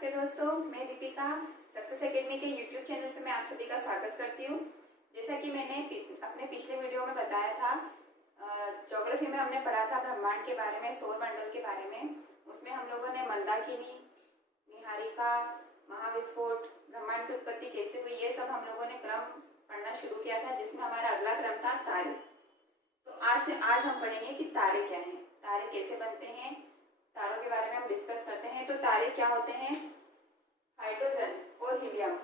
नमस्ते दोस्तों, मैं दीपिका सक्सेस एकेडमी के यूट्यूब चैनल पे मैं आप सभी का स्वागत करती हूँ। जैसा कि मैंने अपने पिछले वीडियो में बताया था, ज्योग्राफी में हमने पढ़ा था ब्रह्मांड के बारे में, सौर मंडल के बारे में। उसमें हम लोगों ने मंदाकिनी, निहारिका, महाविस्फोट, ब्रह्मांड की उत्पत्ति कैसे हुई, ये सब हम लोगों ने क्रम पढ़ना शुरू किया था, जिसमें हमारा अगला क्रम था तारे। तो आज हम पढ़ेंगे कि तारे क्या हैं, तारे कैसे बनते हैं, तारों के बारे में हम डिस्कस करते हैं। तो तारे क्या होते हैं? हाइड्रोजन और हीलियम।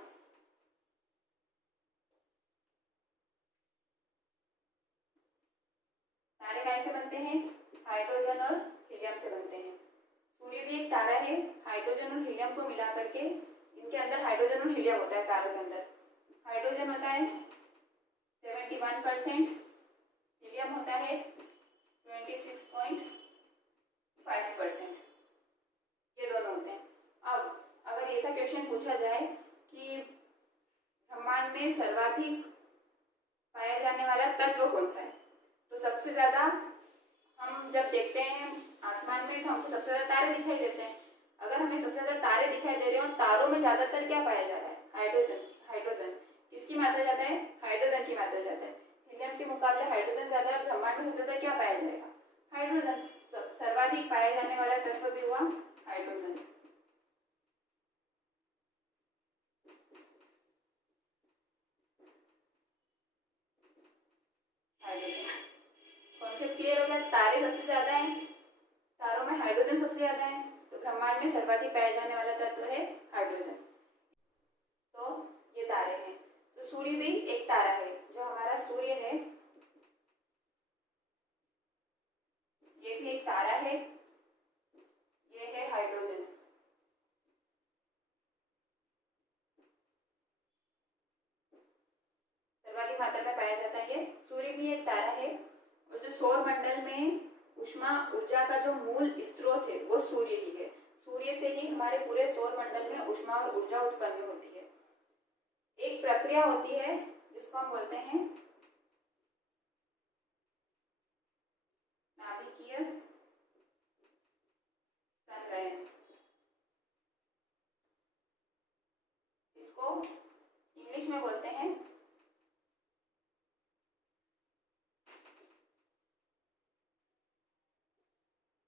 तारे कैसे बनते हैं? हाइड्रोजन और हीलियम से बनते हैं। सूर्य भी एक तारा है। हाइड्रोजन और हीलियम को मिला करके इनके अंदर हाइड्रोजन और हीलियम होता है। तारों के अंदर हाइड्रोजन होता है 71%, हीलियम होता है 26.5%। ये दोनों होते हैं। अब अगर ऐसा क्वेश्चन पूछा जाए कि ब्रह्मांड में सर्वाधिक पाया जाने वाला तत्व कौन सा है, तो सबसे ज्यादा हम जब देखते हैं आसमान में तो हमको सबसे ज्यादा तारे दिखाई देते हैं। अगर हमें सबसे ज्यादा तारे दिखाई दे रहे हो, तारों में ज्यादातर क्या पाया जा रहा है? हाइड्रोजन। किसकी मात्रा ज्यादा है? हाइड्रोजन की मात्रा ज्यादा है। हीलियम के मुकाबले हाइड्रोजन ज्यादा है। ब्रह्मांड में सबसे ज्यादा क्या पाया जाएगा? हाइड्रोजन। सर्वाधिक पाया जाने वाला तत्व भी हुआ हाइड्रोजन। कॉन्सेप्ट क्लियर हो गया? तारे सबसे ज्यादा हैं, तारों में हाइड्रोजन सबसे ज्यादा है, तो ब्रह्मांड में सर्वाधिक पाया जाने वाला तत्व है हाइड्रोजन। तो ये तारे हैं। तो सूर्य भी एक तारा है। जो हमारा सूर्य है ये भी एक तारा है। ये है हाइड्रोजन। सर्वाधिक मात्रा में पाया जाता है। ये सूर्य भी एक तारा है। और जो सौर मंडल में ऊष्मा ऊर्जा का जो मूल स्रोत है वो सूर्य ही है। सूर्य से ही हमारे पूरे सौर मंडल में ऊष्मा और ऊर्जा उत्पन्न होती है। एक प्रक्रिया होती है जिसको हम बोलते हैं नाभिकीय संलयन। इसको इंग्लिश में बोलते हैं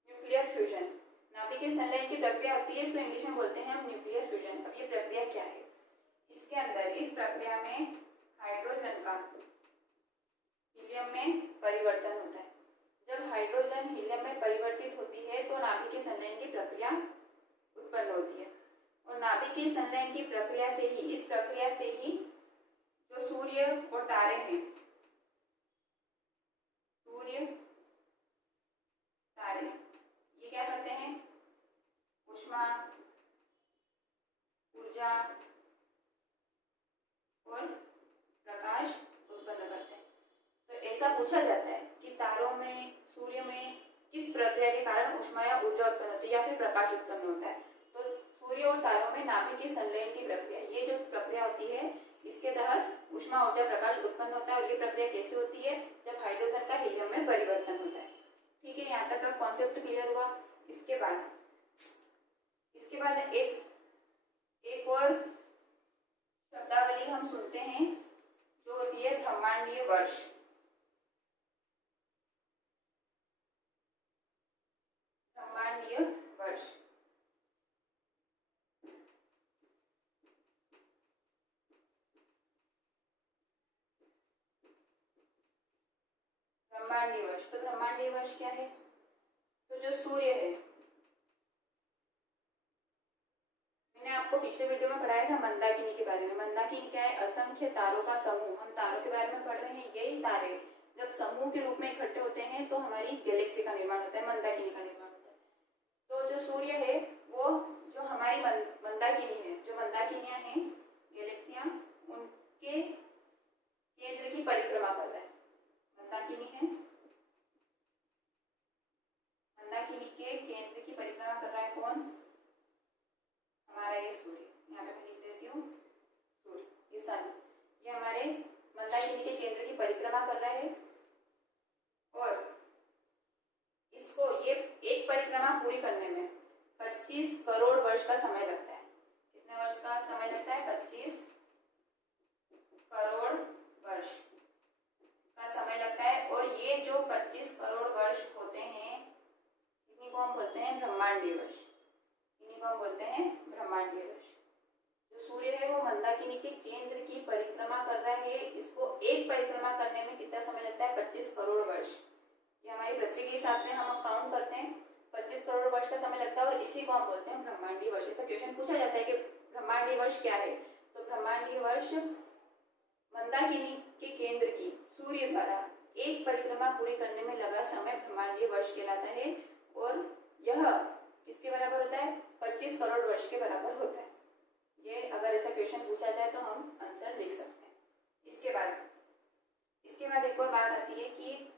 न्यूक्लियर फ्यूजन। नाभिकीय संलयन की प्रक्रिया होती है, इसको इंग्लिश में बोलते हैं हम न्यूक्लियर फ्यूजन। अब ये प्रक्रिया क्या है? इसके अंदर इस प्रक्रिया में हाइड्रोजन का हीलियम में परिवर्तन होता है। जब हाइड्रोजन हीलियम में परिवर्तित होती है तो नाभिकीय संलयन की प्रक्रिया उत्पन्न होती है। और नाभिकीय संलयन की प्रक्रिया से ही, इस प्रक्रिया से ही जो सूर्य और तारे हैं, सूर्य तारे, ये क्या करते हैं? ऊष्मा, ऊर्जा और प्रकाश उत्पन्न करते हैं। तो ऐसा पूछा जाता है कि तारों में, सूर्य में किस प्रक्रिया के कारण ऊष्मा या ऊर्जा उत्पन्न होती है या फिर प्रकाश उत्पन्न होता है? तो सूर्य और तारों में नाभिकीय संलयन की प्रक्रिया, ये जो प्रक्रिया होती है, इसके तहत ऊष्मा, ऊर्जा, प्रकाश उत्पन्न होता है। और ये प्रक्रिया कैसे होती है? जब हाइड्रोजन का हीलियम में परिवर्तन होता है। ठीक है, यहाँ तक का कॉन्सेप्ट क्लियर हुआ। इसके बाद एक और शब्दावली हम सुनते हैं जो होती है ब्रह्मांडीय वर्ष। ब्रह्मांडीय वर्ष ब्रह्मांडीय वर्ष। तो ब्रह्मांडीय वर्ष क्या है? तो जो सूर्य है, मैंने आपको पिछले वीडियो में पढ़ाया था मंदाकिनी के बारे में। मंदाकिनी क्या है? असंख्य तारों का समूह। हम तारों के बारे में पढ़ रहे हैं। यही तारे जब समूह के रूप में इकट्ठे होते हैं तो हमारी गैलेक्सी का निर्माण होता है, मंदाकिनी का निर्माण होता है। तो जो सूर्य है वो जो हमारी मंदाकिनी है, जो मंदाकिनियां हैं, गैलेक्सियां, उनके केंद्र की परिक्रमा कर रहा है। मंदाकिनी है, मंदाकिनी के केंद्र की परिक्रमा कर रहा है कौन? हमारा ये सूर्य। यहाँ पे मैं लिख देती हूँ सूर्य, ये सन, ये हमारे मंदाकिनी के केंद्र की परिक्रमा कर रहा है। और इसको ये एक परिक्रमा पूरी करने में 25 करोड़ हिसाब से हम काउंट करते हैं 25 करोड़ वर्ष का समय लगता है और इसी को हम बोलते हैं ब्रह्मांडीय वर्ष। ऐसा क्वेश्चन पूछा जाता है कि ब्रह्मांडीय वर्ष क्या है, तो ब्रह्मांडीय वर्ष मंदाकिनी के केंद्र की सूर्य द्वारा एक परिक्रमा पूरी करने में लगा समय ब्रह्मांडीय वर्ष कहलाता है और यह किसके बराबर होता है, 25 करोड़ वर्ष के बराबर होता है। ये अगर ऐसा क्वेश्चन पूछा जाए तो हम आंसर लिख सकते हैं। इसके बाद एक और बात आती है कि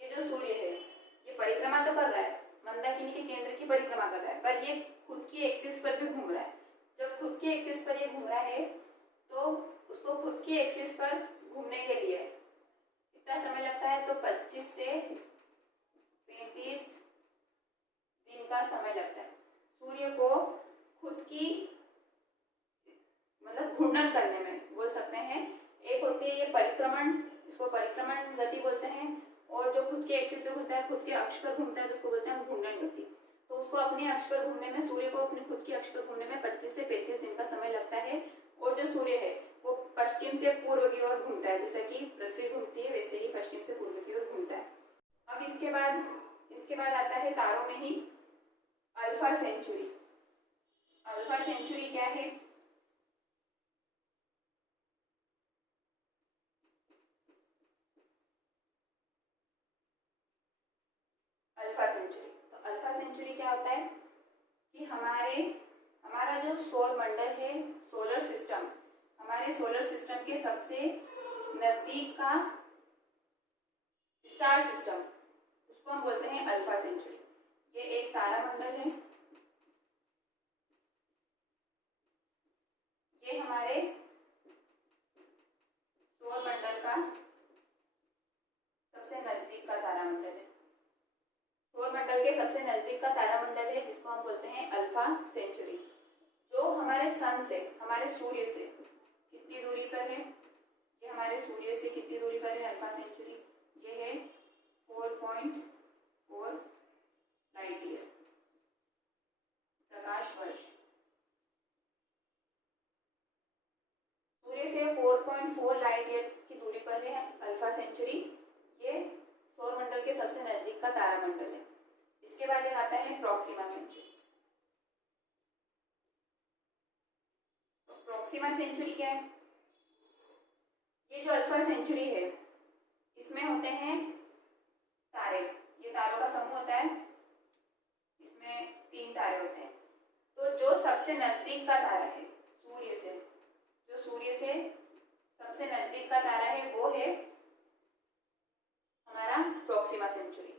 ये जो सूर्य है ये परिक्रमा तो कर रहा है, मंदाकिनी के केंद्र की परिक्रमा कर रहा है, पर ये खुद की एक्सिस पर भी घूम रहा है। जब खुद की एक्सिस पर ये घूम रहा है तो उसको खुद की एक्सिस पर घूमने के लिए कितना समय लगता है, तो 25 से 35 दिन का समय लगता है सूर्य को खुद की मतलब घूर्णन करने में, बोल सकते हैं। एक होती है ये परिक्रमण, इसको परिक्रमण गति बोलते हैं, और जो खुद के एक्सिस पे घूमता है, खुद के अक्ष पर घूमता है, तो उसको बोलते हैं घूर्णन गति। तो उसको अपने अक्ष पर घूमने में, सूर्य को अपने खुद के अक्ष पर घूमने में 25 से 35 दिन का समय लगता है। और जो सूर्य है वो पश्चिम से पूर्व की ओर घूमता है, जैसा कि पृथ्वी घूमती है वैसे ही पश्चिम से पूर्व की ओर घूमता है। अब इसके बाद आता है तारों में ही अल्फा सेंचुरी। अल्फा सेंचुरी क्या है, अल्फा सेंचुरी। तो अल्फा सेंचुरी क्या होता है कि हमारा जो सौर मंडल है, सोलर सिस्टम, हमारे सोलर सिस्टम के सबसे नजदीक का स्टार सिस्टम, उसको हम बोलते हैं अल्फा सेंचुरी। ये एक तारा मंडल है, ये हमारे सौर मंडल का सबसे नजदीक का तारामंडल है। सौर मंडल के सबसे नजदीक का तारामंडल है जिसको हम बोलते हैं अल्फा सेंचुरी। जो हमारे सन से, हमारे सूर्य से कितनी दूरी पर है, ये हमारे सूर्य से कितनी दूरी पर है अल्फा सेंचुरी, ये है 4.4 लाइट ईयर, प्रकाश वर्ष। सूर्य से 4.4 लाइट ईयर की दूरी पर है अल्फा सेंचुरी। ये सौर मंडल के सबसे नजदीक का तारामंडल है। इसके बाद एक आता है प्रॉक्सिमा सेंचुरी। तो प्रॉक्सिमा सेंचुरी क्या है, ये जो अल्फा सेंचुरी है इसमें होते हैं तारे, ये तारों का समूह होता है, इसमें 3 तारे होते हैं। तो जो सबसे नजदीक का तारा है सूर्य से, जो सूर्य से सबसे नजदीक का तारा है वो है हमारा प्रॉक्सिमा सेंचुरी।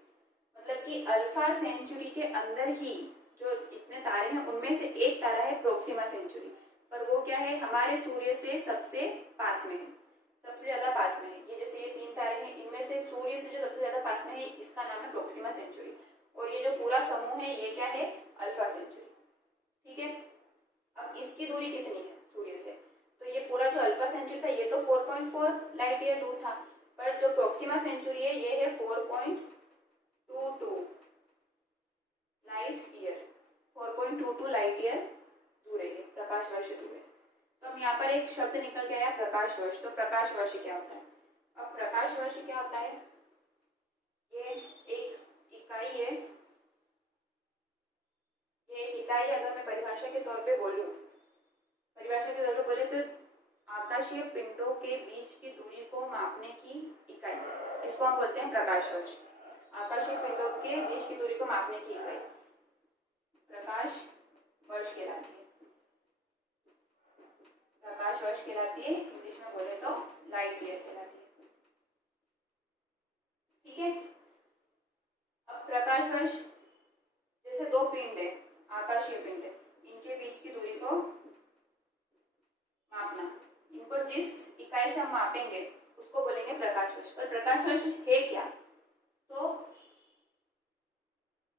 मतलब कि अल्फा सेंचुरी के अंदर ही जो इतने तारे हैं उनमें से एक तारा है प्रॉक्सिमा सेंचुरी, पर वो क्या है, हमारे सूर्य से सबसे पास में है, सबसे ज्यादा पास में है। ये जैसे ये 3 तारे हैं, इनमें से सूर्य से जो सबसे ज्यादा पास में है इसका नाम है प्रॉक्सिमा सेंचुरी, और ये जो पूरा समूह है ये क्या है, अल्फा सेंचुरी। ठीक है, अब इसकी दूरी कितनी है सूर्य से, तो ये पूरा जो अल्फा सेंचुरी था ये तो 4.4 लाइट ईयर दूर था, पर जो प्रॉक्सिमा सेंचुरी है ये है 4.22 लाइट ईयर, 4.22 लाइट ईयर दूर है, ये प्रकाश वर्ष दूर है। तो हम यहाँ पर एक शब्द निकल के आया प्रकाश वर्ष। तो प्रकाश वर्ष क्या होता है, अब प्रकाश वर्ष क्या होता है, ये एक इकाई है, ये एक इकाई अगर मैं परिभाषा के तौर पे बोलूं, परिभाषा के तौर पे बोले तो आकाशीय पिंडों के बीच की दूरी को मापने की इकाई, इसको हम बोलते हैं प्रकाश वर्ष। आकाशीय पिंडों के बीच की दूरी को मापने की इकाई प्रकाश वर्ष कहलाती है, प्रकाश वर्ष कहलाती है, इंग्लिश में बोले तो लाइट ईयर कहलाती है। ठीक है, अब प्रकाश वर्ष जैसे 2 पिंड है, आकाशीय पिंड, इनके बीच की दूरी को मापना, इनको जिस इकाई से हम मापेंगे उसको बोलेंगे प्रकाश वर्ष। पर प्रकाश वर्ष है क्या, तो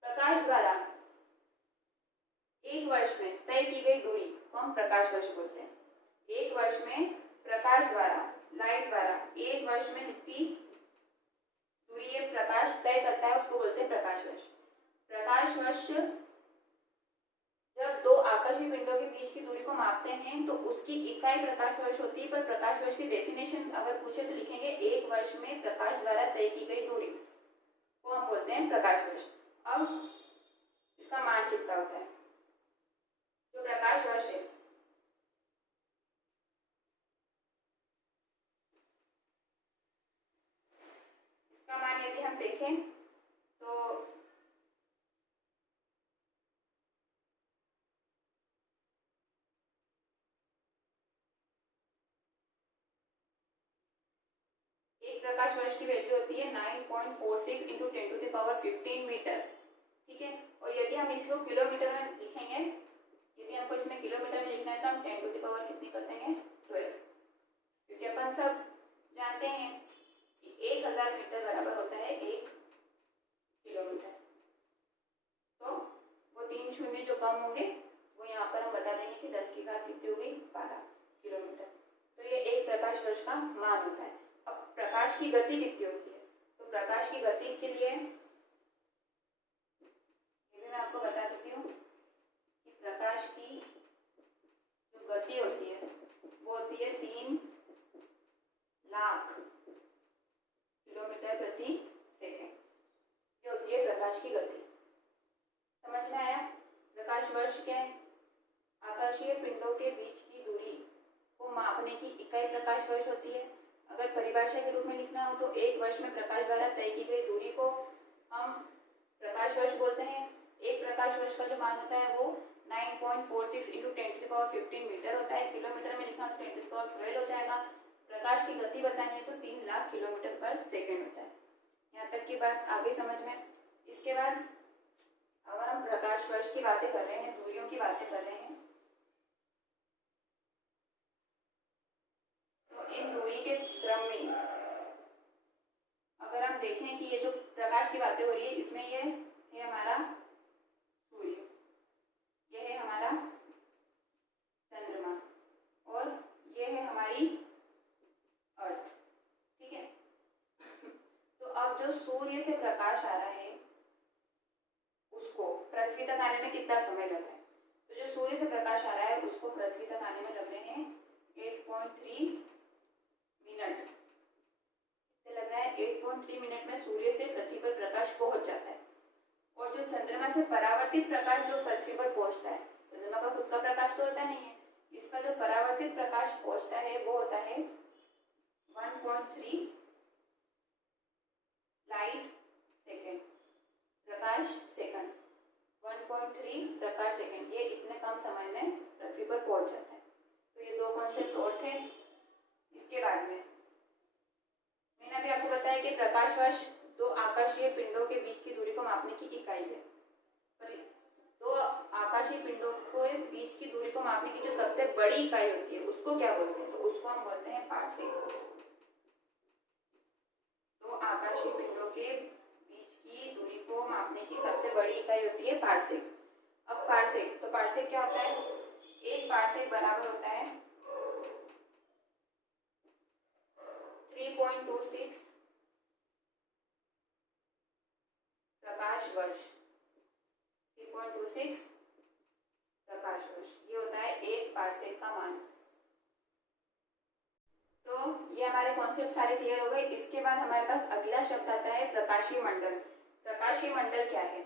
प्रकाश द्वारा एक वर्ष में तय की गई दूरी को हम प्रकाश वर्ष बोलते हैं। एक वर्ष में प्रकाश द्वारा, लाइट द्वारा एक वर्ष में जितनी दूरी ये प्रकाश तय करता है उसको बोलते हैं प्रकाश वर्ष। प्रकाश वर्ष जब 2 आकाशीय पिंडों के बीच की दूरी को मापते हैं तो उसकी इकाई प्रकाश वर्ष होती है। पर प्रकाश वर्ष की डेफिनेशन अगर पूछे तो लिखेंगे एक वर्ष में प्रकाश द्वारा तय की गई दूरी को हम बोलते हैं प्रकाश वर्ष। अब इसका मान कितना होता है? जो प्रकाश वर्ष है इसका मान यदि हम देखें तो एक प्रकाश वर्ष की वैल्यू होती है 9.46 इंटू 10⁻15 मीटर। ठीक है, और यदि हम इसको किलोमीटर में लिखेंगे, यदि हमको इसमें किलोमीटर में लिखना है तो हम 10 टू द पावर कितनी कर देंगे? 12, क्योंकि अपन सब जानते हैं कि 1000 मीटर बराबर होता है 1 किलोमीटर। तो वो 3 शून्य जो कम होंगे वो यहाँ पर हम बता देंगे कि 10 की घात कितनी हो गई? 12 किलोमीटर। तो ये एक प्रकाश वर्ष का मान होता है। अब प्रकाश की गति कितनी होती है? तो प्रकाश की गति के लिए मैं आपको बता देती हूँ कि प्रकाश की जो गति होती है वो होती है 3 लाख किलोमीटर प्रति सेकंड। ये होती है प्रकाश की गति। समझ में आया? प्रकाश वर्ष क्या है? आकाशीय पिंडों के बीच की दूरी को मापने की इकाई प्रकाश वर्ष होती है। अगर परिभाषा के रूप में लिखना हो तो एक वर्ष में प्रकाश द्वारा तय की गई दूरी को हम प्रकाश वर्ष बोलते हैं। एक प्रकाश वर्ष का जो मान होता है वो 9.46 इंटू 10⁻15 मीटर होता है। किलोमीटर में लिखना हो तो 10⁻12 हो जाएगा। प्रकाश की गति बतानी है तो 3 लाख किलोमीटर पर सेकेंड होता है। यहाँ तक की बात आगे समझ में। इसके बाद अगर हम प्रकाश वर्ष की बातें कर रहे हैं, दूरियों की बातें कर रहे हैं, तो इन दूरी के क्रम में अगर हम देखें कि ये जो प्रकाश की बातें हो रही है इसमें ये है हमारा सूर्य, ये है हमारा चंद्रमा और ये है हमारी अर्थ। ठीक है, तो अब जो सूर्य से प्रकाश आ रहा है उसको पृथ्वी तक आने में कितना समय लग रहा है? तो जो सूर्य से प्रकाश आ रहा है उसको पृथ्वी तक आने में लग रहे हैं 8.3 मिनट। कितने लग रहा है? 8.3 मिनट में सूर्य से पृथ्वी पर प्रकाश पहुंच जाता है। और जो चंद्रमा से परावर्तित प्रकाश जो पृथ्वी पर पहुंचता है, चंद्रमा का खुद का प्रकाश तो होता नहीं है, इसका जो परावर्तित प्रकाश पहुंचता है वो होता है 1.3 लाइट सेकेंड, प्रकाश सेकंड। 1.3 प्रकाश सेकंड, ये इतने कम समय में पृथ्वी पर पहुंच जाता है। तो ये दो कॉन्सेप्ट और थे। इसके बाद में मैंने अभी आपको बताया कि प्रकाश वर्ष दो आकाशीय पिंडों के बीच की दूरी को मापने की इकाई है। पर दो आकाशीय पिंडों के बीच की दूरी को मापने की जो सबसे बड़ी इकाई होती है उसको क्या बोलते हैं? तो उसको हम बोलते हैं पार्सेक। तो आकाशीय पिंडों के बीच की दूरी को मापने की सबसे बड़ी इकाई होती है पार्सेक। अब पार्सेक, तो पार्सेक क्या होता है? एक पार्सेक बराबर होता है 3.26 प्रकाश वर्ष। 3.26 प्रकाश वर्ष, ये होता है एक पार्सेक का मान। तो ये हमारे कॉन्सेप्ट सारे क्लियर हो गए। इसके बाद हमारे पास अगला शब्द आता है प्रकाशीय मंडल। प्रकाशीय मंडल क्या है?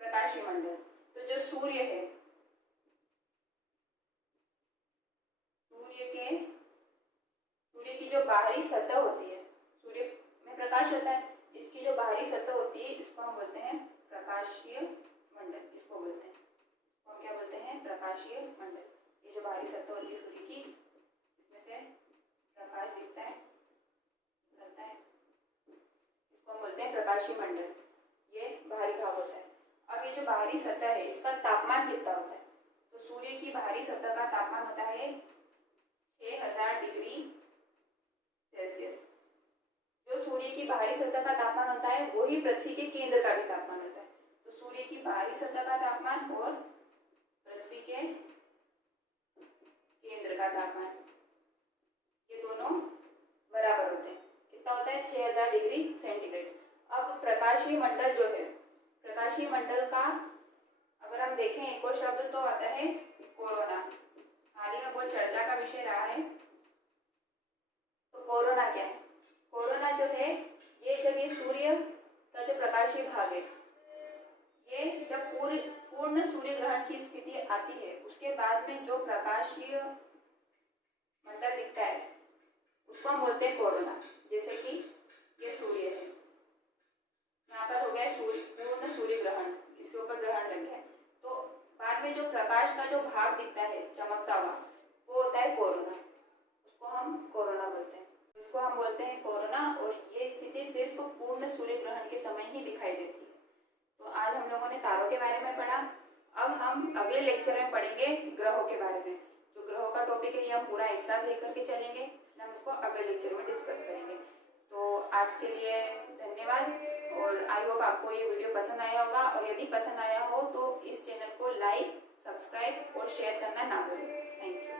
प्रकाशीय मंडल, तो जो सूर्य है, सूर्य की जो बाहरी सतह होती है, सूर्य में प्रकाश होता है, इसकी जो बाहरी सतह होती है इसको हम बोलते हैं प्रकाशीय मंडल। इसको बोलते हैं, इसको हम क्या बोलते हैं? प्रकाशीय मंडल। ये जो बाहरी सतह होती है सूर्य की, इसमें से प्रकाश दिखता है, निकलता है, इसको हम बोलते हैं प्रकाशीय मंडल। ये बाहरी भाग होता है। अब ये जो बाहरी सतह है इसका तापमान कितना होता है? तो सूर्य की बाहरी सतह का तापमान होता है 6000 डिग्री सेल्सियस। जो सूर्य की बाहरी सतह का तापमान होता है वही पृथ्वी के केंद्र का भी तापमान होता है। तो सूर्य की बाहरी सतह का तापमान और पृथ्वी के केंद्र का तापमान, ये दोनों बराबर होते हैं। कितना होता है? 6000 डिग्री सेंटीग्रेड। अब प्रकाशीय मंडल जो है, प्रकाशीय मंडल का अगर हम देखें एक और शब्द तो आता है कोरोना। हाल ही में बहुत चर्चा का विषय रहा है। तो कोरोना क्या है? कोरोना जो है ये सूर्य का जो प्रकाशीय भाग है, ये जब पूर्ण सूर्य ग्रहण की स्थिति आती है उसके बाद में जो प्रकाशीय मंडल दिखता है उसको हम बोलते हैं कोरोना। जैसे कि ये सूर्य है, यहाँ पर हो गया पूर्ण सूर्य ग्रहण, इसके ऊपर ग्रहण लग गया है, तो बाद में जो प्रकाश का जो भाग दिखता है चमकता हुआ वो होता है कोरोना, उसको हम कोरोना बोलते हैं। उसको हम बोलते हैं कोरोना, और ये स्थिति सिर्फ पूर्ण सूर्य ग्रहण के समय ही दिखाई देती है। तो आज हम लोगों ने तारों के बारे में पढ़ा। अब हम अगले लेक्चर में पढ़ेंगे ग्रहों के बारे में। जो ग्रहों का टॉपिक है ये हम पूरा एक साथ लेकर के चलेंगे, इसलिए हम उसको अगले लेक्चर में डिस्कस करेंगे। तो आज के लिए धन्यवाद, और आई होप आपको ये वीडियो पसंद आया होगा, और यदि पसंद आया हो तो इस चैनल को लाइक, सब्सक्राइब और शेयर करना ना भूलें। Thank you.